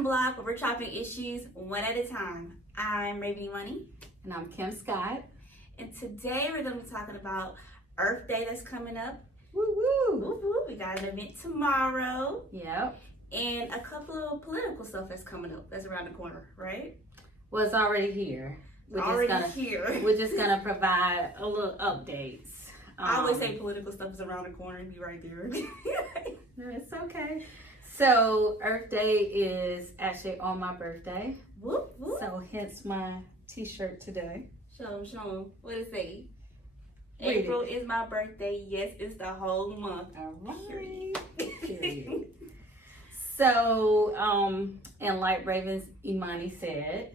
chopping block where we're chopping issues one at a time. I'm Raven Money. And I'm Kim Scott. And today we're going to be talking about Earth Day that's coming up. Woo woo! Woo woo. We got an event tomorrow. Yep. And a couple of political stuff that's coming up that's around the corner, right? Well, it's already here. Here. We're just going to provide a little updates. I always say political stuff is around the corner and be right there. No, it's okay. So, Earth Day is actually on my birthday. Whoop, whoop. So, hence my t-shirt today. Show them. What does it say? Read April is my birthday. Yes, it's the whole month. All right. Period. So, and like Raven's Imani said,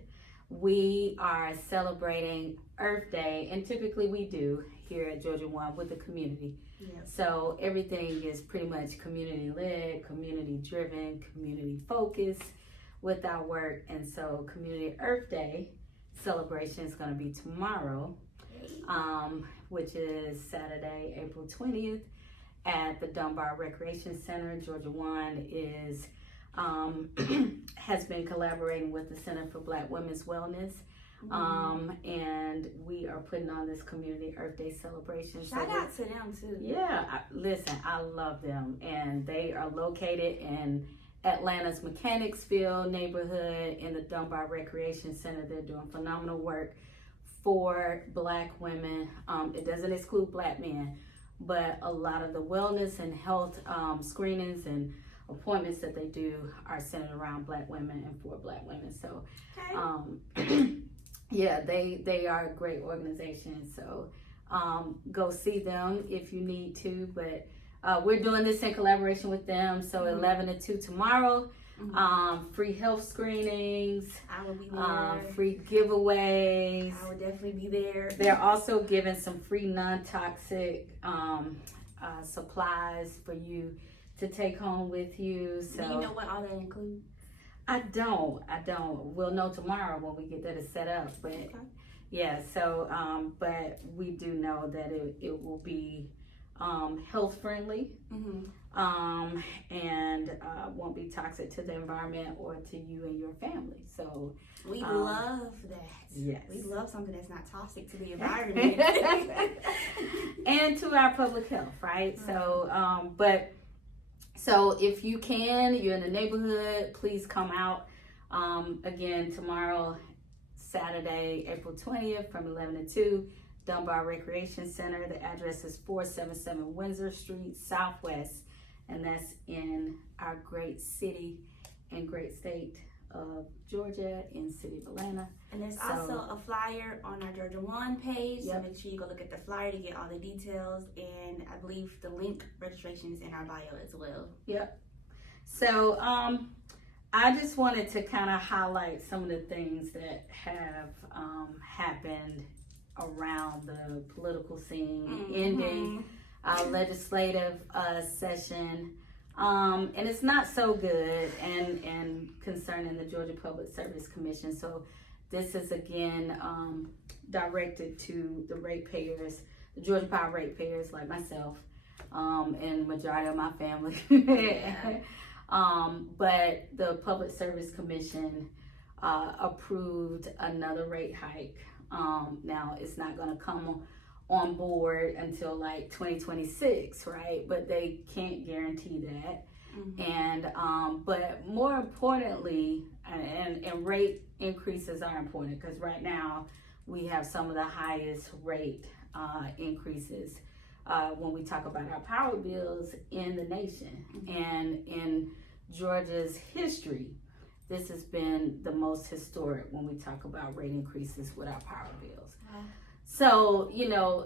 we are celebrating Earth Day, and typically we do here at Georgia One with the community. Yes. So everything is pretty much community led, community driven, community focused with our work. And so Community Earth Day celebration is going to be tomorrow, which is Saturday, April 20th at the Dunbar Recreation Center. Georgia One is has been collaborating with the Center for Black Women's Wellness. And we are putting on this Community Earth Day celebration. Shout out to them too. Yeah, listen, I love them, and they are located in Atlanta's Mechanicsville neighborhood in the Dunbar Recreation Center. They're doing phenomenal work for Black women. It doesn't exclude Black men, but a lot of the wellness and health screenings and appointments that they do are centered around Black women and for Black women. So, yeah, they are a great organization. So go see them if you need to. But we're doing this in collaboration with them. So 11 to 2 tomorrow. Free health screenings. I will be there. Free giveaways. I will definitely be there. They're also giving some free non-toxic supplies for you to take home with you. So do you know what all that includes? I don't. We'll know tomorrow when we get that set up. But yeah, so but we do know that it will be health friendly, and won't be toxic to the environment or to you and your family. So we love that. Yes, we love something that's not toxic to the environment and to our public health, right? So So if you can, you're in the neighborhood, please come out. Again, tomorrow, Saturday, April 20th from 11 to 2, Dunbar Recreation Center. The address is 477 Windsor Street, Southwest, and that's in our great city and great state of Georgia in the city of Atlanta. And there's also a flyer on our Georgia One page, so make sure you go look at the flyer to get all the details, and I believe the link registration is in our bio as well. Yep. So I just wanted to kind of highlight some of the things that have happened around the political scene, ending our legislative session. And it's not so good and concerning the Georgia Public Service Commission. So this is again directed to the ratepayers, the Georgia Power ratepayers like myself, and majority of my family. But the Public Service Commission approved another rate hike. Now it's not going to come on board until like 2026, right? But they can't guarantee that. And but more importantly, and rate increases are important because right now we have some of the highest rate increases when we talk about our power bills in the nation. And in Georgia's history, this has been the most historic when we talk about rate increases with our power bills. So, you know,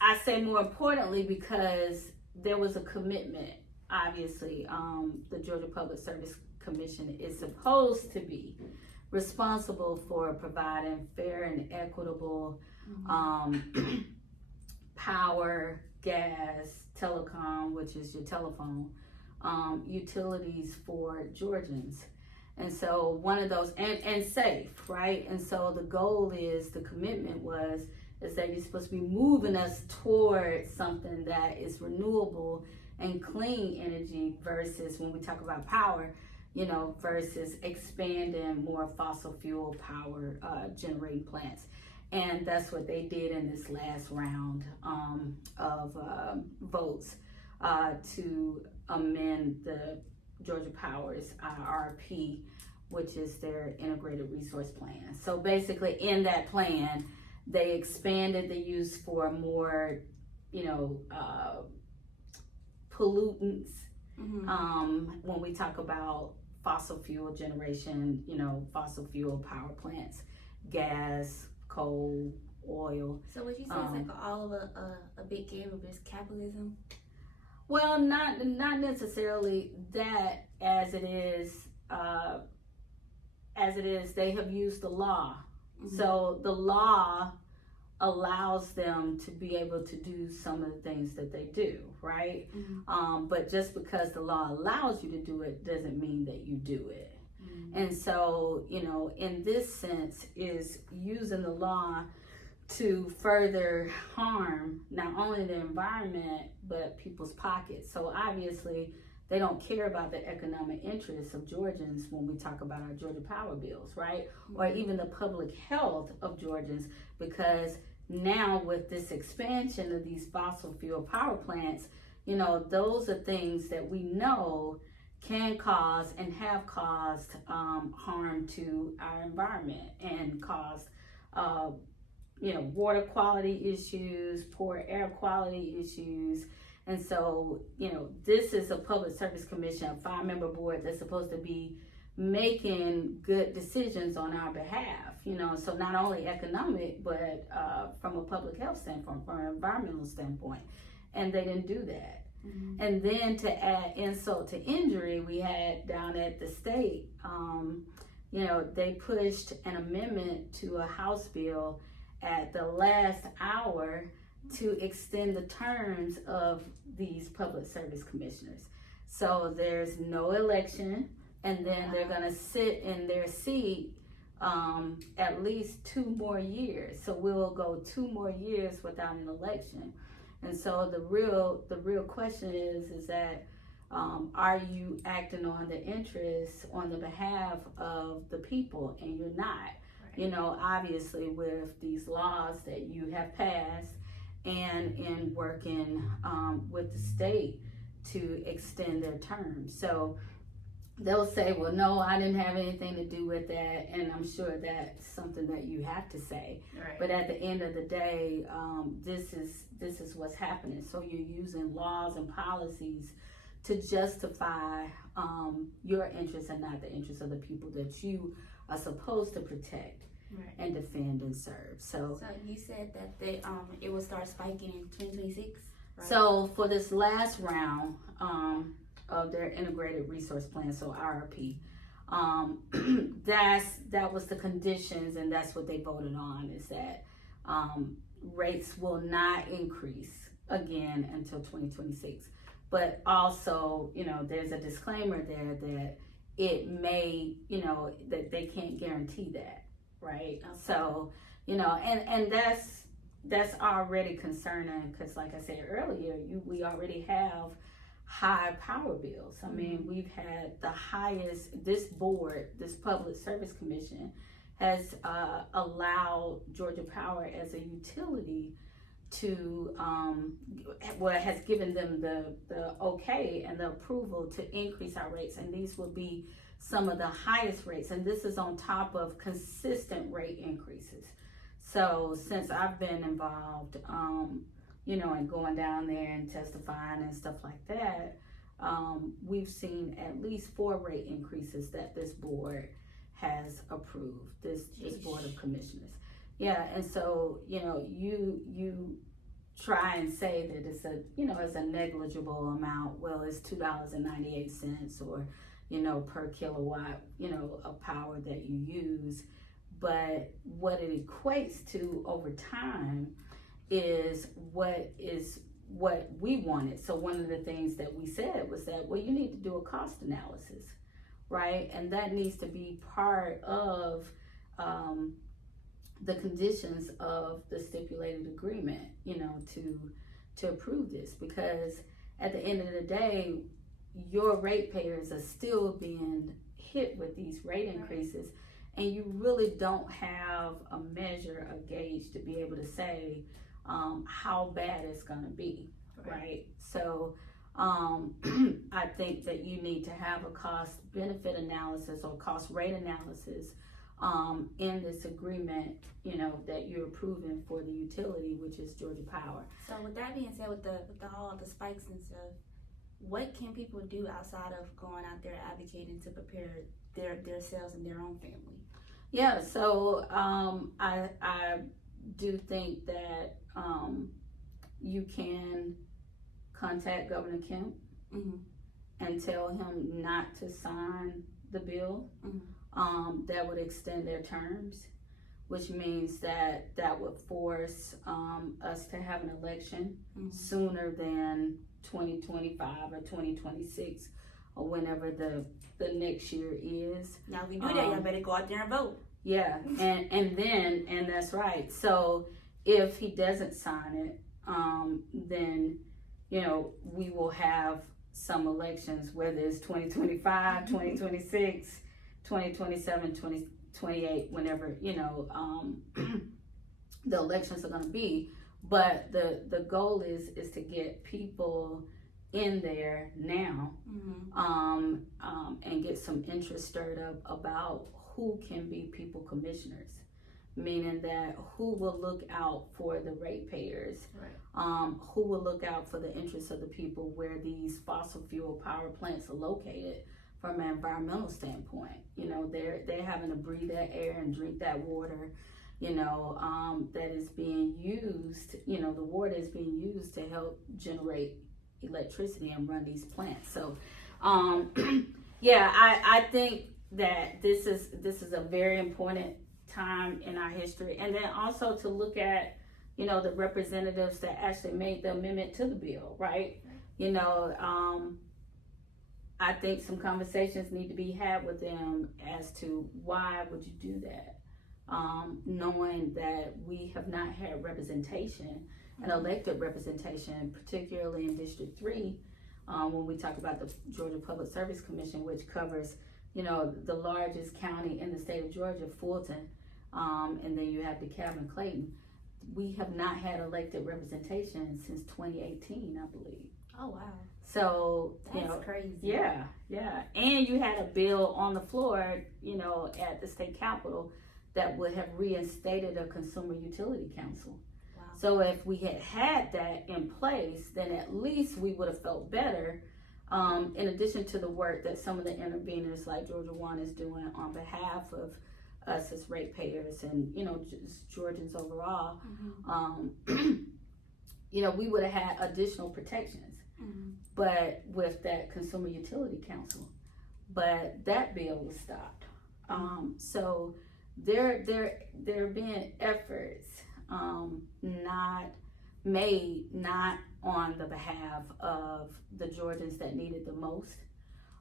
I say more importantly because there was a commitment. Obviously, the Georgia Public Service Commission is supposed to be responsible for providing fair and equitable power, gas, telecom, which is your telephone, utilities for Georgians. And so one of those, and safe, right? And so the goal is, the commitment is that you're supposed to be moving us towards something that is renewable and clean energy versus when we talk about power, you know, versus expanding more fossil fuel power generating plants. And that's what they did in this last round of votes to amend the Georgia Power's IRP, which is their integrated resource plan. So basically in that plan, they expanded the use for more, you know, pollutants. When we talk about fossil fuel generation, you know, fossil fuel power plants, gas, coal, oil. So what you say is like all of a big game of this capitalism? Well, not necessarily that, as it is, they have used the law. So the law allows them to be able to do some of the things that they do, right? But just because the law allows you to do it doesn't mean that you do it. And so, you know, in this sense, is using the law to further harm not only the environment, but people's pockets. So obviously, they don't care about the economic interests of Georgians when we talk about our Georgia Power bills, right? Or even the public health of Georgians, because now with this expansion of these fossil fuel power plants, you know, those are things that we know can cause and have caused harm to our environment and caused, you know, water quality issues, poor air quality issues. And so, you know, this is a public service commission, a 5-member board that's supposed to be making good decisions on our behalf, you know, so not only economic, but from a public health standpoint, from an environmental standpoint. And they didn't do that. And then to add insult to injury, we had down at the state, you know, they pushed an amendment to a House bill at the last hour to extend the terms of these public service commissioners. So there's no election, and then they're gonna sit in their seat at least 2 more years. So we'll go 2 more years without an election. And so the real question is that are you acting on the interests on the behalf of the people? And you're not. Right. You know, obviously with these laws that you have passed and in working with the state to extend their terms. So they'll say, well, no, I didn't have anything to do with that. And I'm sure that's something that you have to say. Right. But at the end of the day, this is what's happening. So you're using laws and policies to justify your interests and not the interests of the people that you are supposed to protect. Right. And defend and serve. So you said that it will start spiking in 2026, right? So for this last round of their integrated resource plan, so IRP, that was the conditions, and that's what they voted on, is that rates will not increase again until 2026. But also, you know, there's a disclaimer there that it may, you know, that they can't guarantee that. Right. Okay. So, you know, and that's already concerning, because like I said earlier, we already have high power bills. I mean, we've had the highest, this board, this Public Service Commission has allowed Georgia Power as a utility to, has given them the okay and the approval to increase our rates. And these will be some of the highest rates, and this is on top of consistent rate increases. So since I've been involved, you know, and going down there and testifying and stuff like that, we've seen at least 4 rate increases that this board has approved, this board of commissioners. Yeah, and so, you know, you try and say that it's a, you know, it's a negligible amount. Well, it's $2.98 or, you know, per kilowatt, you know, of power that you use. But what it equates to over time is what we wanted. So one of the things that we said was that, well, you need to do a cost analysis, right? And that needs to be part of the conditions of the stipulated agreement, you know, to approve this. Because at the end of the day, your ratepayers are still being hit with these rate increases, and you really don't have a measure, a gauge to be able to say how bad it's going to be, right? So I think that you need to have a cost benefit analysis or cost rate analysis in this agreement, you know, that you're approving for the utility, which is Georgia Power. So with that being said, with all the spikes and stuff, what can people do outside of going out there advocating to prepare themselves and their own family? Yeah, so I do think that you can contact Governor Kemp and tell him not to sign the bill. That would extend their terms, which means that would force us to have an election sooner than 2025 or 2026 or whenever the next year is. Now if we do that, y'all better go out there and vote. Yeah, and that's right. So if he doesn't sign it, then, you know, we will have some elections, whether it's 2025, 2026, 2027, 2028, whenever, you know, the elections are going to be. But the goal is to get people in there now, and get some interest stirred up about who can be people commissioners, meaning that who will look out for the ratepayers, who will look out for the interests of the people where these fossil fuel power plants are located from an environmental standpoint. You know, they're having to breathe that air and drink that water, you know, that is being used, you know, the water is being used to help generate electricity and run these plants. So yeah, I think that this is a very important time in our history, and then also to look at, you know, the representatives that actually made the amendment to the bill, right? You know, I think some conversations need to be had with them as to why would you do that, knowing that we have not had representation, an elected representation, particularly in District 3, when we talk about the Georgia Public Service Commission, which covers, you know, the largest county in the state of Georgia, Fulton, and then you have DeKalb and Clayton. We have not had elected representation since 2018, I believe. Oh, wow. So, that's, you know, crazy. Yeah. And you had a bill on the floor, you know, at the state capitol that would have reinstated a Consumer Utility Council. Wow. So if we had that in place, then at least we would have felt better, in addition to the work that some of the interveners like Georgia One is doing on behalf of us as ratepayers and, you know, just Georgians overall. You know, we would have had additional protections, but with that Consumer Utility Council, but that bill was stopped. So there have been efforts, not on the behalf of the Georgians that needed the most,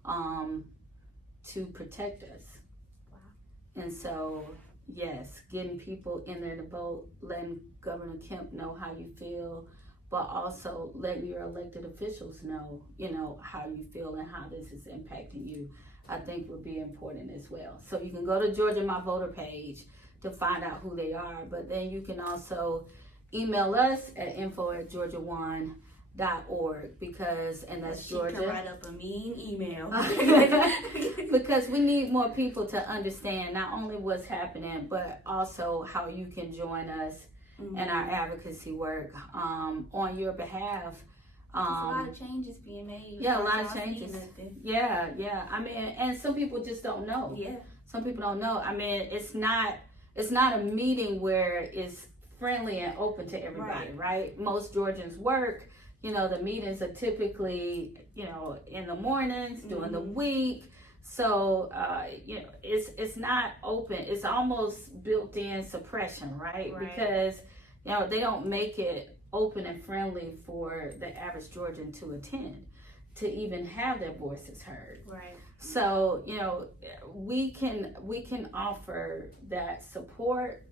to protect us. Wow. And so, yes, getting people in there to vote, letting Governor Kemp know how you feel, but also letting your elected officials know, you know, how you feel and how this is impacting you, I think would be important as well. So you can go to Georgia My Voter page to find out who they are, but then you can also email us at info@georgia1.org because, and that's she Georgia. Can write up a mean email. Because we need more people to understand not only what's happening, but also how you can join us in our advocacy work on your behalf. There's a lot of changes being made. Yeah, a lot of changes. Yeah. I mean, and some people just don't know. Yeah. Some people don't know. I mean, it's not a meeting where it's friendly and open to everybody, right? Most Georgians work. You know, the meetings are typically, you know, in the mornings, during the week. So, you know, it's not open. It's almost built-in suppression, right? Because, you know, they don't make it open and friendly for the average Georgian to attend, to even have their voices heard. Right. So, you know, we can offer that support,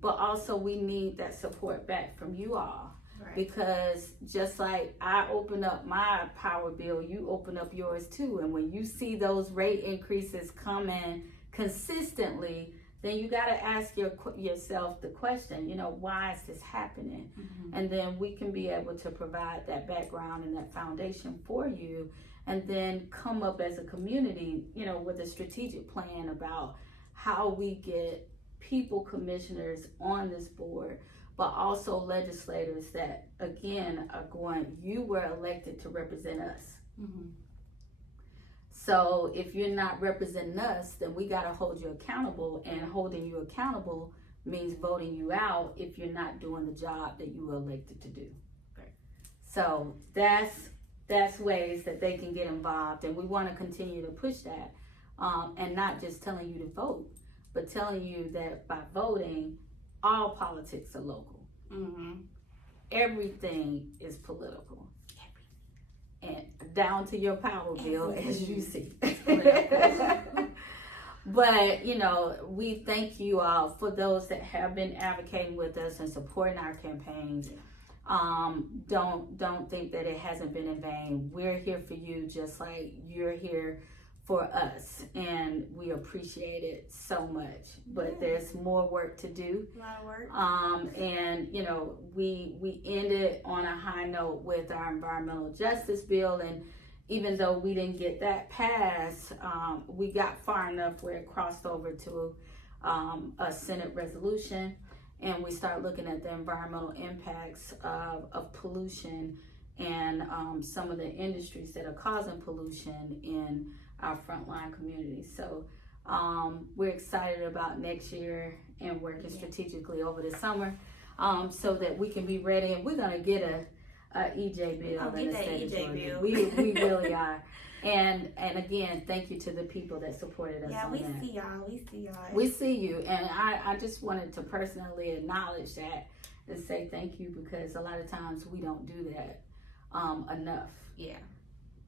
but also we need that support back from you all. Right. Because just like I open up my power bill, you open up yours too. And when you see those rate increases coming consistently, then you got to ask yourself the question, you know, why is this happening? Mm-hmm. And then we can be able to provide that background and that foundation for you, and then come up as a community, you know, with a strategic plan about how we get people commissioners on this board, but also legislators that, again, are going, you were elected to represent us. Mm-hmm. So if you're not representing us, then we got to hold you accountable, and holding you accountable means voting you out if you're not doing the job that you were elected to do. Right. So that's ways that they can get involved, and we want to continue to push that, and not just telling you to vote, but telling you that by voting, all politics are local. Mm-hmm. Everything is political. And down to your power bill, as you see. But, you know, we thank you all for those that have been advocating with us and supporting our campaigns. Don't think that it hasn't been in vain. We're here for you just like you're here for us, and we appreciate it so much. But there's more work to do. A lot of work. And you know, we ended on a high note with our environmental justice bill, and even though we didn't get that passed, we got far enough where it crossed over to a Senate resolution, and we start looking at the environmental impacts of pollution and some of the industries that are causing pollution in our frontline communities. So we're excited about next year and working strategically over the summer, so that we can be ready. And we're gonna get a EJ bill. I'll get that EJ bill. We really are. And again, thank you to the people that supported us. Yeah, on we that. see y'all. We see y'all. We see you, and I just wanted to personally acknowledge that and say thank you, because a lot of times we don't do that enough. Yeah.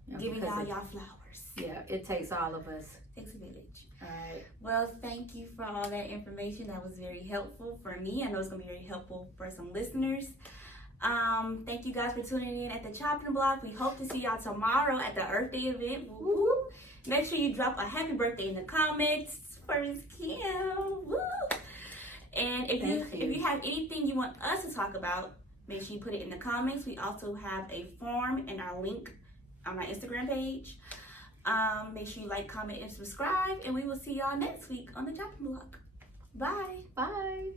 You know, Giving because y'all it- y'all flowers. Yeah, it takes all of us. Takes a village. All right. Well, thank you for all that information. That was very helpful for me. I know it's going to be very helpful for some listeners. Thank you guys for tuning in at the Chopping Block. We hope to see y'all tomorrow at the Earth Day event. Woo-hoo. Make sure you drop a happy birthday in the comments for Miss Kim. Woo! And if you have anything you want us to talk about, make sure you put it in the comments. We also have a form and our link on my Instagram page. Make sure you like, comment, and subscribe, and we will see y'all next week on the Chopping Block. Bye. Bye.